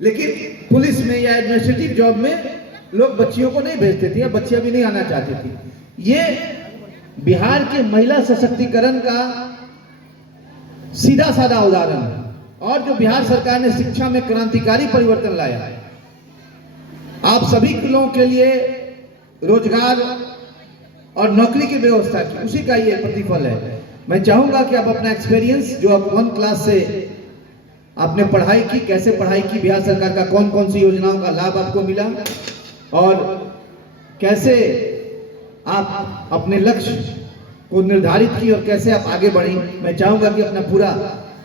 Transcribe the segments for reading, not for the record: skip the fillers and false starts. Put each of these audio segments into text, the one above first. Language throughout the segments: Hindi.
लेकिन पुलिस में या एडमिनिस्ट्रेटिव जॉब में लोग बच्चियों को नहीं भेजते थे या बच्चियां भी नहीं आना चाहती थी। ये बिहार के महिला सशक्तिकरण का सीधा साधा उदाहरण है। और जो बिहार सरकार ने शिक्षा में क्रांतिकारी परिवर्तन लाया है, आप सभी लोगों के लिए रोजगार और नौकरी की व्यवस्था की, उसी का ये प्रतिफल है। मैं चाहूंगा कि आप अपना एक्सपीरियंस जो आप 1 क्लास से आपने पढ़ाई की, कैसे पढ़ाई की, बिहार सरकार का कौन कौन सी योजनाओं का लाभ आपको मिला और कैसे आप अपने लक्ष्य को निर्धारित की और कैसे आप आगे बढ़ी, मैं चाहूंगा कि अपना पूरा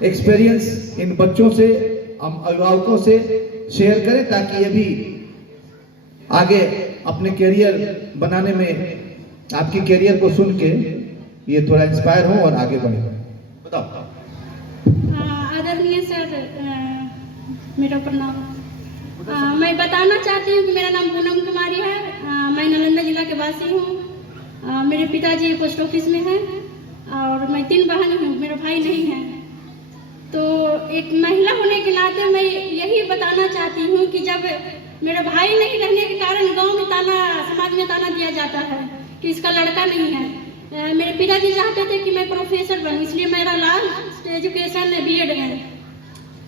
एक्सपीरियंस इन बच्चों से, अभिभावकों से शेयर करें, ताकि ये भी आगे अपने करियर बनाने में आपकी करियर को सुन के ये थोड़ा इंस्पायर हो और आगे बढ़े। बताओ। आदरणीय सर, मेरा प्रणाम। मैं बताना चाहती हूँ कि मेरा नाम पूनम कुमारी है। मैं नालंदा जिला के वासी हूँ। मेरे पिताजी पोस्ट ऑफिस में हैं और मैं 3 बहन हूँ, मेरा भाई नहीं है। तो एक महिला होने के नाते मैं यही बताना चाहती हूँ कि जब मेरा भाई नहीं रहने के कारण गांव में ताना, समाज में ताना दिया जाता है कि इसका लड़का नहीं है। मेरे पिताजी चाहते थे कि मैं प्रोफेसर बनूं, इसलिए मेरा लास्ट एजुकेशन बीएड है।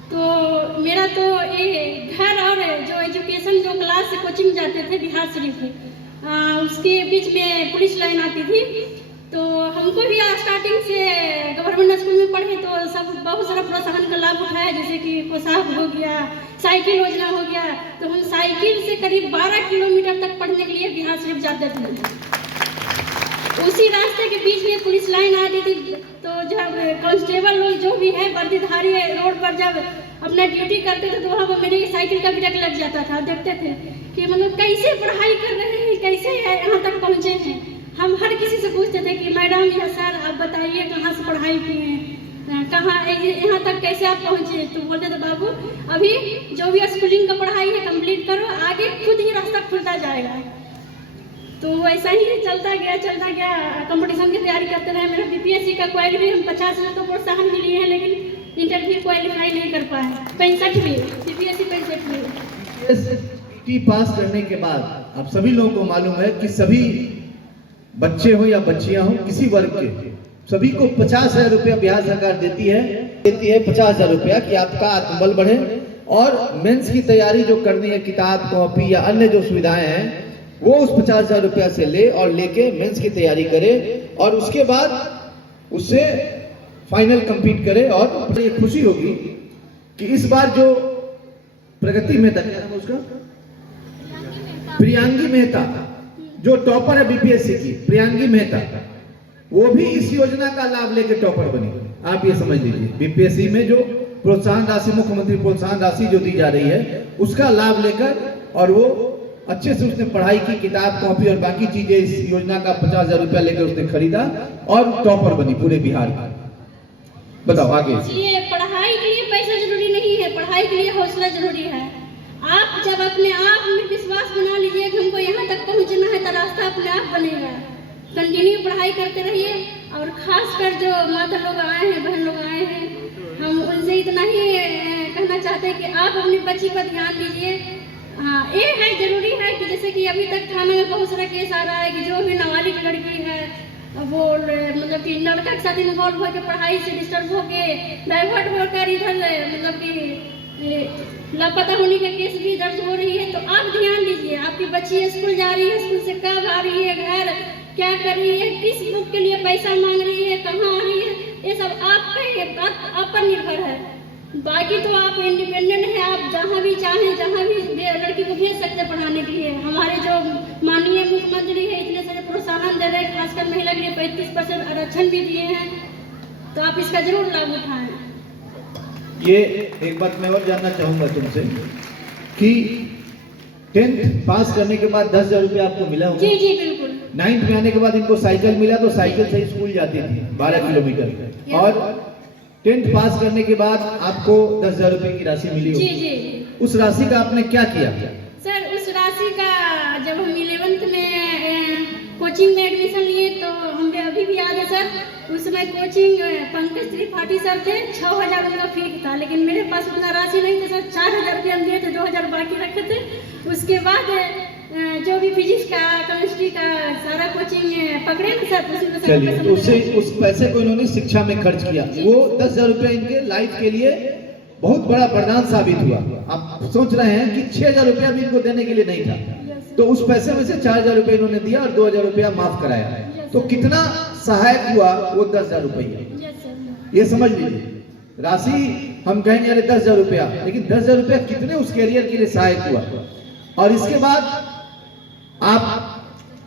तो मेरा तो ये घर और जो एजुकेशन जो क्लास से कोचिंग जाते थे बिहार शरीफ में, उसके बीच में पुलिस लाइन आती थी। तो हमको भी स्टार्टिंग से गवर्नमेंट स्कूल में पढ़े तो सब बहुत सारा प्रोत्साहन का लाभ उठाया, जैसे कि पोशाक हो गया, साइकिल योजना हो गया। तो हम साइकिल से करीब 12 किलोमीटर तक पढ़ने के लिए बिहार शरीफ जाते थे। उसी रास्ते के बीच में पुलिस लाइन आती थी, तो जब कांस्टेबल लोग जो भी है वर्दीधारी रोड पर जब अपना ड्यूटी करते थे तो वहाँ पर मेरे साइकिल का ब्रेक लग जाता था। देखते थे कि मतलब कैसे पढ़ाई कर रहे हैं, कैसे यहाँ तक पहुँचे हैं। हम हर किसी से पूछते थे कि मैडम या सर आप बताइए कहाँ से पढ़ाई की है, कहाँ यहाँ तक कैसे आप पहुँचे। तो बोलते थे बाबू अभी जो भी स्कूलिंग का पढ़ाई है कंप्लीट करो, आगे खुद ही रास्ता खुलता जाएगा। तो वैसा ही चलता गया। कंपटीशन की तैयारी करते रहे। मेरा बीपीएससी का क्वालिफाई भी हम 50 में तो प्रोत्साहन भी लिए हैं, लेकिन इंटरव्यू क्वालिफाई नहीं कर पाए। 65 भी बीपीएससी 65 भी। बीपीएससी पास करने के बाद आप सभी लोगों को मालूम है कि सभी बच्चे हो या बच्चियां हो, किसी वर्ग के सभी को 50,000 रुपया बिहार सरकार देती है 50,000 रुपया कि आपका आत्मबल बढ़े और मेंस की तैयारी जो करनी है, किताब कॉपी या अन्य जो सुविधाएं हैं, वो उस 50,000 रुपया से ले और लेके मेंस की तैयारी करे और उसके बाद उससे फाइनल कंप्लीट करे। और ये खुशी होगी कि इस बार जो प्रगति मेहता, क्या नाम है उसका, प्रियांगी मेहता, जो टॉपर है बीपीएससी की, प्रियांगी मेहता, वो भी इस योजना का लाभ लेकर टॉपर बनी। आप ये समझ लीजिए, बीपीएससी में जो प्रोत्साहन राशि, मुख्यमंत्री प्रोत्साहन राशि जो दी जा रही है, उसका लाभ लेकर और वो अच्छे से उसने पढ़ाई की, किताब कॉपी और बाकी चीजें इस योजना का 50,000 रुपया लेकर उसने खरीदा और टॉपर बनी पूरे बिहार में। बताओ आगे। इसलिए पढ़ाई के लिए पैसा जरूरी नहीं है, पढ़ाई के लिए हौसला जरूरी है। आप जब अपने आप में विश्वास बना लीजिए कि हमको यहाँ तक पहुँचना है तो रास्ता अपने आप बनेगा। कंटिन्यू पढ़ाई करते रहिए। और खासकर जो माता लोग आए हैं, बहन लोग आए हैं, हम उनसे इतना ही कहना चाहते हैं कि आप अपनी बच्ची पर ध्यान दीजिए। हाँ, ये है जरूरी है कि जैसे कि अभी तक थाना में बहुत सारा केस आ रहा है कि जो भी नाबालिग लड़की है वो मतलब कि लड़का के साथ इन्वॉल्व होकर पढ़ाई से डिस्टर्ब होकर डाइवर्ट होकर इधर मतलब कि लापता होने का केस भी दर्ज हो रही है। तो आप ध्यान दीजिए, आपकी बच्ची स्कूल जा रही है, स्कूल से कब आ रही है, घर क्या कर रही है, किस बुक के लिए पैसा मांग रही है, कहाँ आ रही है, ये सब आपका आप पर निर्भर है। बाकी तो आप इंडिपेंडेंट हैं, आप जहाँ भी चाहें, जहाँ भी लड़की को भेज सकते हैं पढ़ाने के लिए। हमारे जो माननीय मुख्यमंत्री है इतने सारे प्रोत्साहन दे रहे हैं, खासकर महिला के लिए 35% आरक्षण भी दिए हैं। तो आप इसका जरूर लाभ उठाएं। ये एक बात मैं और जानना चाहूंगा तुमसे कि 10th पास करने के बाद 10,000 रुपया आपको मिला होगा? जी बिल्कुल। 9th में आने के बाद इनको साइकिल मिला, तो साइकिल से ही स्कूल जाती थी 12 किलोमीटर। और 10th पास करने के बाद आपको 10,000 रुपए की राशि मिली होगी। जी। उस राशि का आपने क्या किया? सर उस राशि का जब हम 11th में कोचिंग में एडमिशन लिए तो हमें अभी भी याद है सर, उस समय कोचिंग पंकज त्रिपाठी सर थे, 6,000 उनका फी था, लेकिन मेरे पास उतना राशि नहीं था सर। 4,000 रुपये हम दिए थे उसके बाद जो भी फिजिक्स का केमिस्ट्री का सारा कोचिंग पकड़े ना सर, उसी में चलिए, पैसा उससे मिला। उस पैसे को इन्होंने शिक्षा में खर्च किया। वो 10,000 रुपया इनके लाइफ के लिए बहुत बड़ा वरदान साबित हुआ। आप सोच रहे हैं कि 6,000 रुपया भी इनको देने के लिए नहीं था, तो उस पैसे में से 4,000 रुपये इन्होंने दिया और 2,000 रुपया माफ कराया। तो कितना सहायक हुआ वो 10,000 रुपया, यस सर। ये समझ लीजिए। राशि हम कहेंगे अरे 10,000 रुपया, लेकिन 10,000 रुपया कितने उस कैरियर के लिए सहायक हुआ। और इसके बाद आप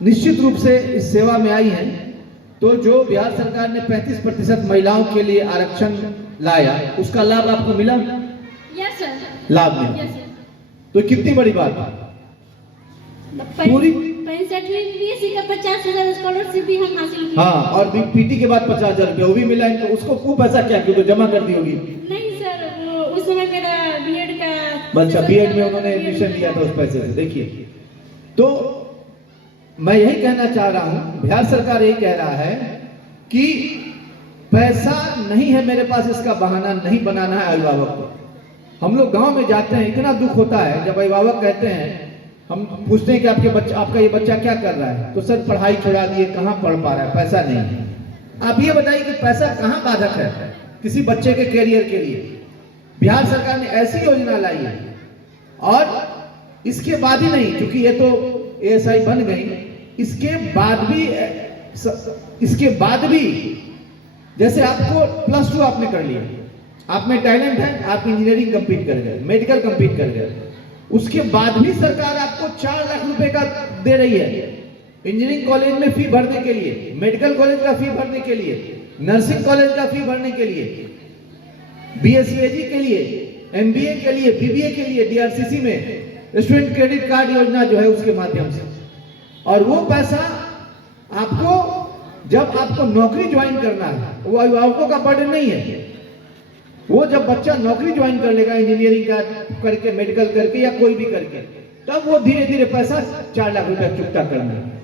निश्चित रूप से इस सेवा में आई हैं, तो जो बिहार सरकार ने 35% महिलाओं के लिए आरक्षण लाया, उसका लाभ आपको मिला? Yes sir. लाभ मिला, यस सर। तो कितनी बड़ी बात है। पूरी 65वीं बीएससी का 50,000 स्कॉलरशिप भी हम हासिल किए। हाँ, और पीटी के बाद 50,000 रुपया वो भी मिला इनको। उसको वो पैसा क्या क्यों जमा कर दी होगी? नहीं सर, वो उस समय मेरा बीएड का, अच्छा, बीएड में उन्होंने एडमिशन लिया था उस पैसे से। देखिए, तो मैं यही कहना चाह रहा हूं, बिहार सरकार यही कह रहा है कि पैसा नहीं है मेरे पास, इसका बहाना नहीं बनाना है अभिभावक को। हम लोग गांव में जाते हैं, इतना दुख होता है जब अभिभावक कहते हैं, हम पूछते हैं कि आपका ये बच्चा क्या कर रहा है, तो सर पढ़ाई छुड़ा दिए, कहाँ पढ़ पा रहा है, पैसा नहीं है। आप ये बताइए कि पैसा कहाँ बाधक है किसी बच्चे के कैरियर के लिए। बिहार सरकार ने ऐसी योजना लाई है, और इसके बाद ही नहीं, क्योंकि ये तो एएसआई बन गई, इसके बाद भी जैसे आपको +2 आपने कर लिया, आप में टैलेंट है, आप इंजीनियरिंग कंप्लीट कर गए, मेडिकल कंप्लीट कर गए, उसके बाद भी सरकार आपको 4 लाख रुपए का दे रही है इंजीनियरिंग कॉलेज में फी भरने के लिए, मेडिकल कॉलेज का फी भरने के लिए, नर्सिंग कॉलेज का फी भरने के लिए, बीएससीएजी के लिए, एमबीए के लिए, बीबीए के लिए, डीआरसीसी में स्टूडेंट क्रेडिट कार्ड योजना जो है उसके माध्यम से। और वो पैसा आपको जब आपको नौकरी ज्वाइन करना है, वो अभिभावकों का बर्डन नहीं है। वो जब बच्चा नौकरी ज्वाइन कर लेगा, इंजीनियरिंग का करके, मेडिकल करके या कोई भी करके, तब वो धीरे धीरे पैसा 4 लाख रुपया चुकता करना है।